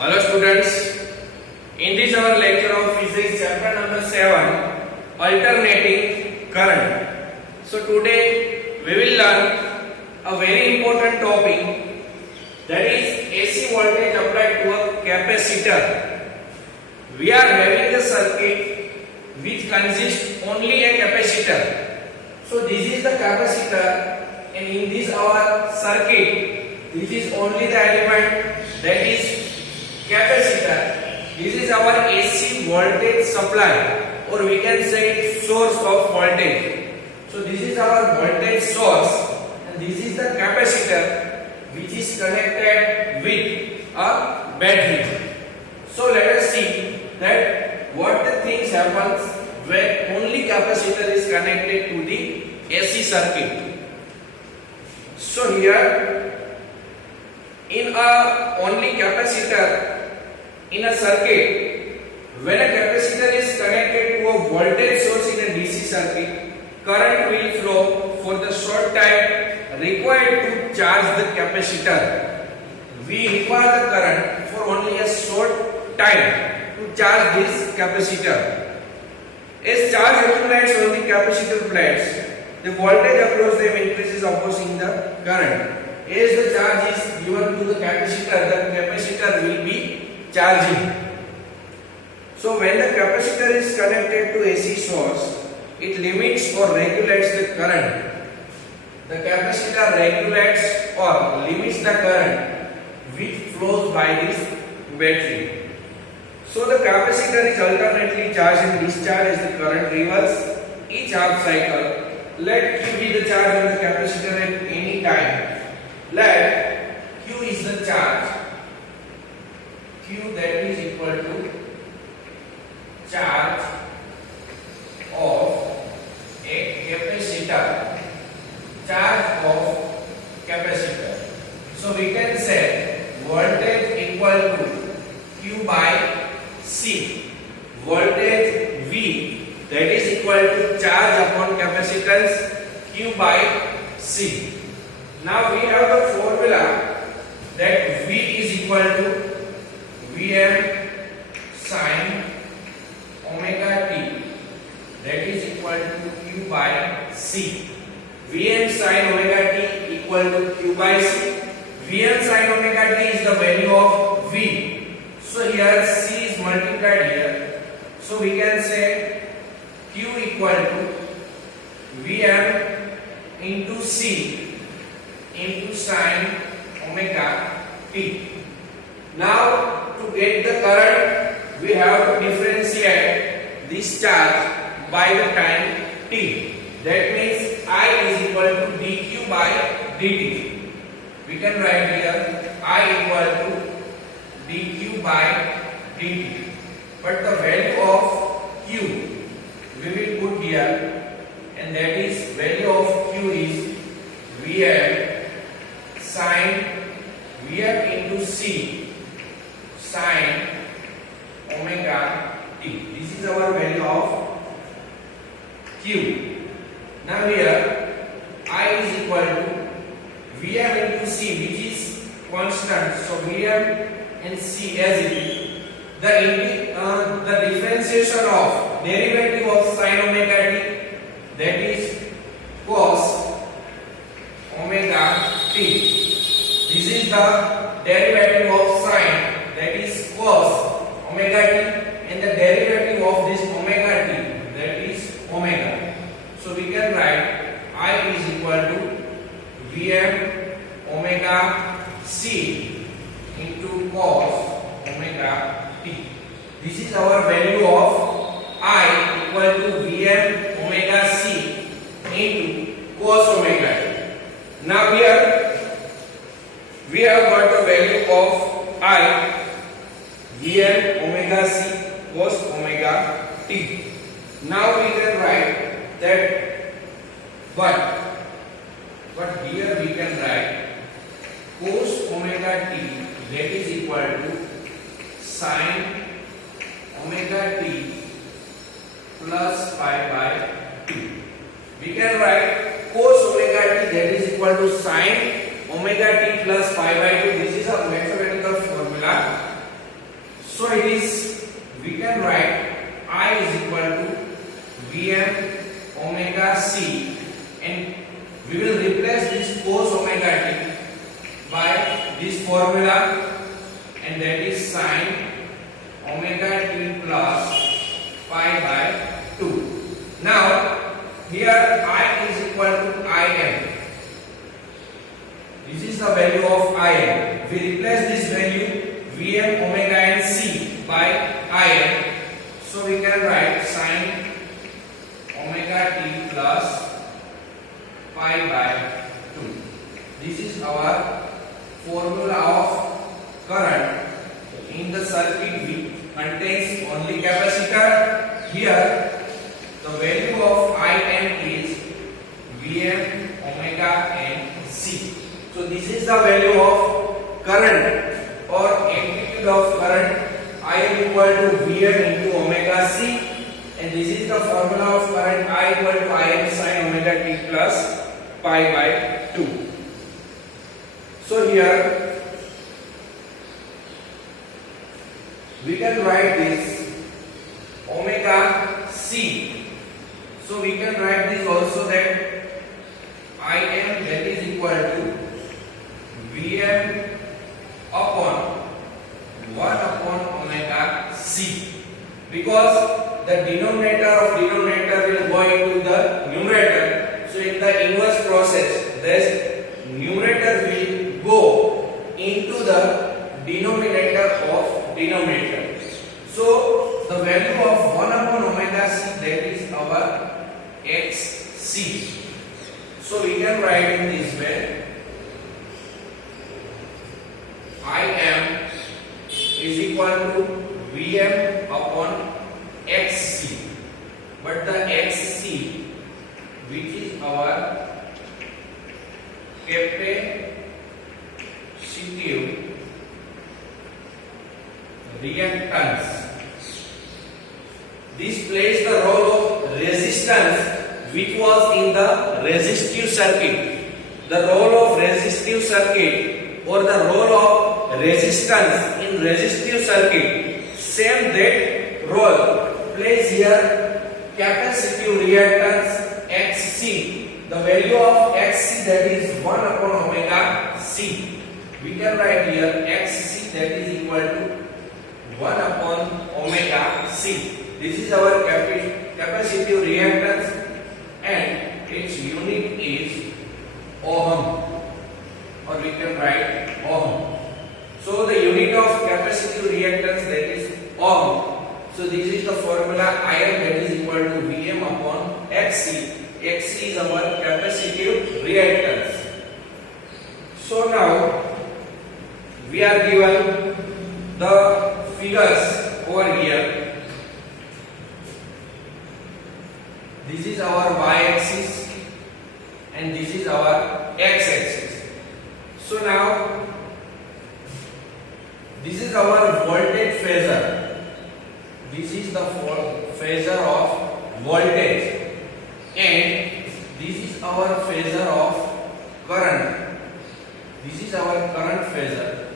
Hello students, in this our lecture of physics chapter number 7 alternating current. So today we will learn a very important topic, that is AC voltage applied to a capacitor. We are having a circuit which consists only a capacitor. So this is the capacitor, and in this our circuit this is only the element, that is capacitor. This is our AC voltage supply, or we can say source of voltage. So this is our voltage source, and this is the capacitor which is connected with a battery. So let us see that what the things happens when only capacitor is connected to the AC circuit. So here in a only capacitor in a circuit, when a capacitor is connected to a voltage source in a DC circuit, current will flow for the short time required to charge the capacitor. We require the current for only a short time to charge this capacitor. As charge accumulates on the capacitor plates, the voltage across them increases opposing the current. As the charge is given to the capacitor will be charging. So when the capacitor is connected to AC source, it limits or regulates the current. The capacitor regulates or limits the current which flows by this battery. So the capacitor is alternately charged and discharged as the current reverses each half cycle. Let Q be the charge on the capacitor at any time. Let Q is the charge. Q that is equal to charge of a capacitor. Charge of capacitor. So we can say voltage equal to Q by C. Voltage V that is equal to charge upon capacitance Q by C. Now we have the formula that V is equal to Vm sin omega t, that is equal to Q by C. Vm sin omega t equal to Q by C. Vm sin omega t is the value of V. So here C is multiplied here. So we can say Q equal to Vm into C into sin omega t. Now to get the current, we have to differentiate this charge by the time t. That means I is equal to dq by dt. We can write here I equal to dq by dt. But the value of q we will put here, and that is value of q is Vm sin Vm into C sin omega t. This is our value of q. Now here I is equal to Vm into C, which is constant. So Vm and C as it is. The differentiation of derivative of sin omega t, that is cos omega t. This is the derivative of sin, that is cos omega t, and the derivative of this omega t, that is omega. So we can write I is equal to Vm omega c into cos omega t. This is our value of I equal to Vm omega c into cos omega t. Now here we have got the value of I Vm omega c cos omega t. Now we can write that, but here we can write cos omega t, that is equal to sin omega t plus pi by 2. We can write cos omega t, that is equal to sin omega t plus pi by 2. This is a mathematical formula. So it is, we can write I is equal to Vm omega c, and we will replace this cos omega t by this formula, and that is sin omega t plus pi by 2. Now here I is equal to Im. This is the value of Im. We replace this value Vm omega and c by Im. So we can write sin omega t plus pi by 2. This is our formula of current in the circuit which contains only capacitor. Here the value of Im is Vm omega and c. So this is the value of current or amplitude of current. I am equal to Vm into omega c, and this is the formula of current I equal to Im sin omega t plus pi by 2. So here we can write this omega c. So we can write this also that Im that is equal to Vm upon 1 upon omega c, because the denominator of denominator will go into the numerator. So in the inverse process, this numerator will go into the denominator of denominator. So the value of 1 upon omega c, that is our xc. So we can write in this way, Im is equal to Vm upon xc, but the xc, which is our capacitive reactance, this plays the role of resistance which was in the resistive circuit. The role of resistive circuit or the role of resistance in resistive circuit, same that role plays here capacitive reactance xc. The value of xc, that is 1 upon omega c. We can write here xc that is equal to 1 upon omega c. This is our capacitive reactance, and its unit is ohm, or we can write ohm. So the unit of capacitive reactance, that is ohm. So this is the formula Im that is equal to Vm upon xc. Xc is our capacitive reactance. So now we are given the figures over here. This is our y-axis and this is our x-axis. So now this is our voltage phasor. This is the phasor of voltage, and this is our phasor of current. This is our current phasor,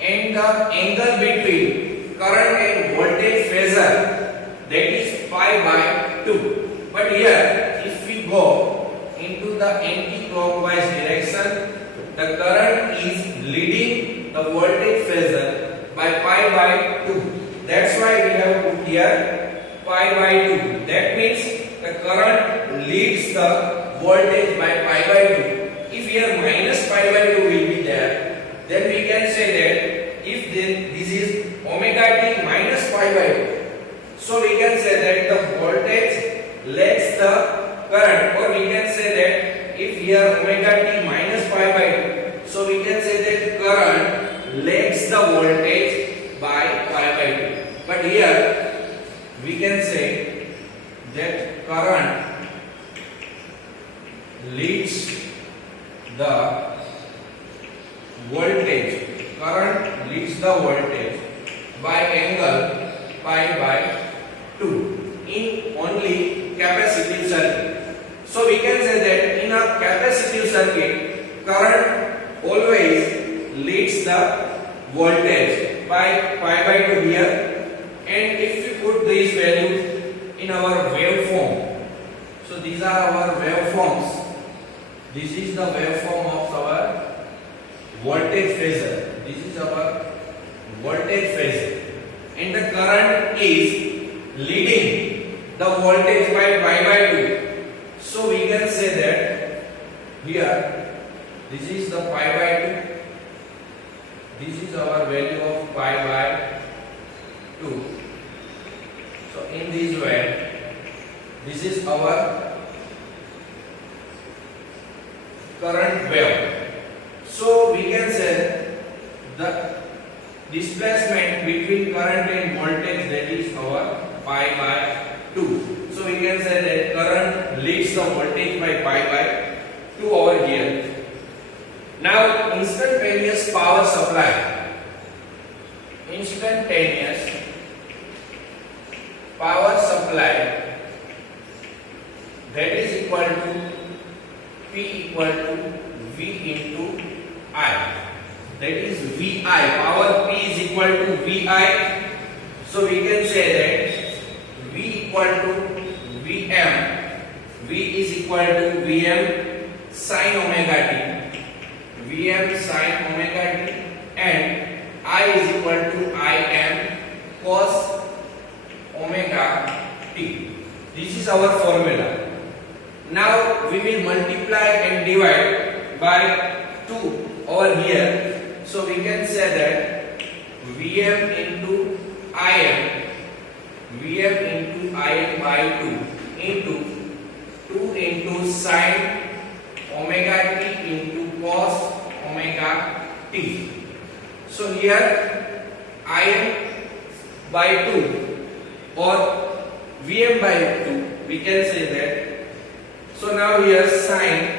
and the angle between current and voltage phasor, that is pi by 2. But here, if we go into the anti-clockwise direction, the current is leading the voltage phasor by pi by 2. That's why we have put here pi by 2. That means the current leads the voltage by pi by 2. If here minus pi by 2 will be there, then we can say that if this is omega t minus pi by 2, so we can say that the voltage leads the current, or we can say that if here omega t minus pi by 2, so we can say that current leads the voltage by pi by 2. But here we can say that current leads the voltage. Current leads the voltage by angle pi by 2 in only capacitive circuit. So we can say that in a capacitive circuit, current always leads the voltage, by pi by 2 here, and if we put these values in our waveform, so these are our waveforms. This is the waveform of our voltage phasor. This is our voltage phasor, and the current is leading the voltage by pi by 2. So we can say that here this is the pi by 2. This is our value of pi by 2. So in this way, this is our current wave. So we can say the displacement between current and voltage, that is our pi by 2. So we can say that current leads the voltage by pi by 2 over here. Now instantaneous power supply. Instantaneous power supply, that is equal to P equal to V into I. That is VI. Power P is equal to VI. So we can say that V equal to Vm. V is equal to Vm sin omega t. Vm sin omega t, and I is equal to Im cos omega t. This is our formula. Now we will multiply and divide by 2 over here. So we can say that Vm into Im by 2 into 2 into sin omega t into cos omega t. So here Im by 2 or Vm by 2, we can say that. So now here sin,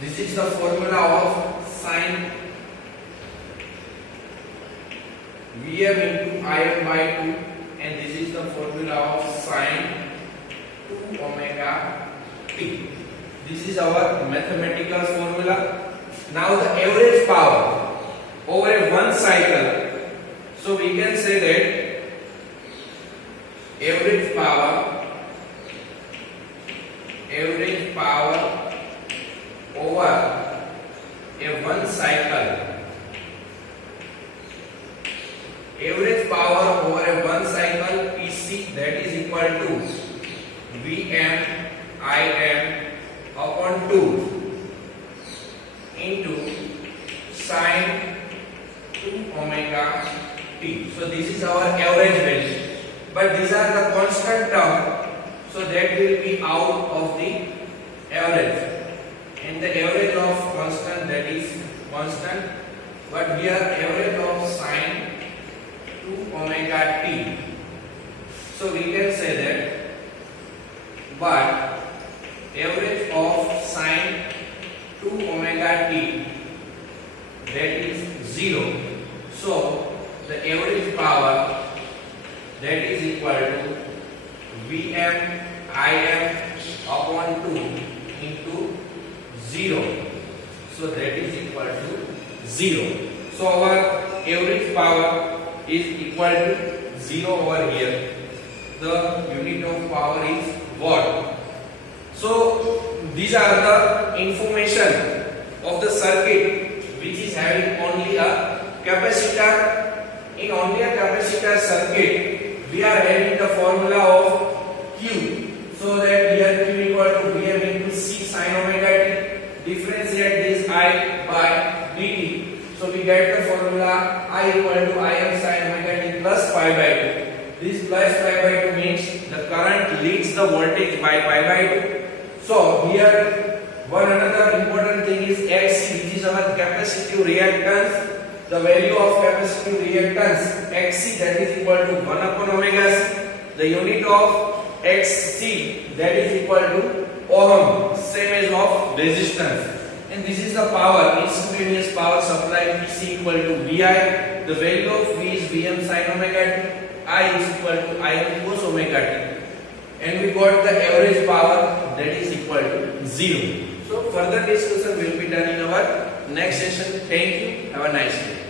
this is the formula of sin Vm into Im by 2, and this is the formula of sin 2 omega t. This is our mathematical formula. Now the average power over a one cycle, so we can say that average power over a one cycle, average power over a one cycle PC, that is equal to Vm Im upon 2 into sin 2 omega t. So this is our average value, but these are the constant term, so that will be out of the average, and the average of constant, that is constant, but here average of sin 2 omega t. So we can say that, but average of sin 2 omega t, that is 0. So the average power, that is equal to Vm Im upon 2 into 0. So that is equal to 0. So our average power is equal to 0 over here. The unit of power is watt. So these are the information of the circuit which is having only a capacitor. In only a capacitor circuit, we are having the formula of Q. So that here Q equal to Vm into C sin omega t. Differentiate this I by dt. So we get the formula I equal to Im sin omega t plus pi by 2. This plus pi by 2 means the current leads the voltage by pi by 2. So here one another important thing is Xc, which is our capacitive reactance. The value of capacitive reactance Xc, that is equal to 1 upon omega c. The unit of Xc, that is equal to ohm, same as of resistance. And this is the power, instantaneous power supply Pc equal to Vi. The value of V is Vm sin omega t. I is equal to Im cos omega t. And we got the average power, that is equal to 0. So further discussion will be done in our next session. Thank you. Have a nice day.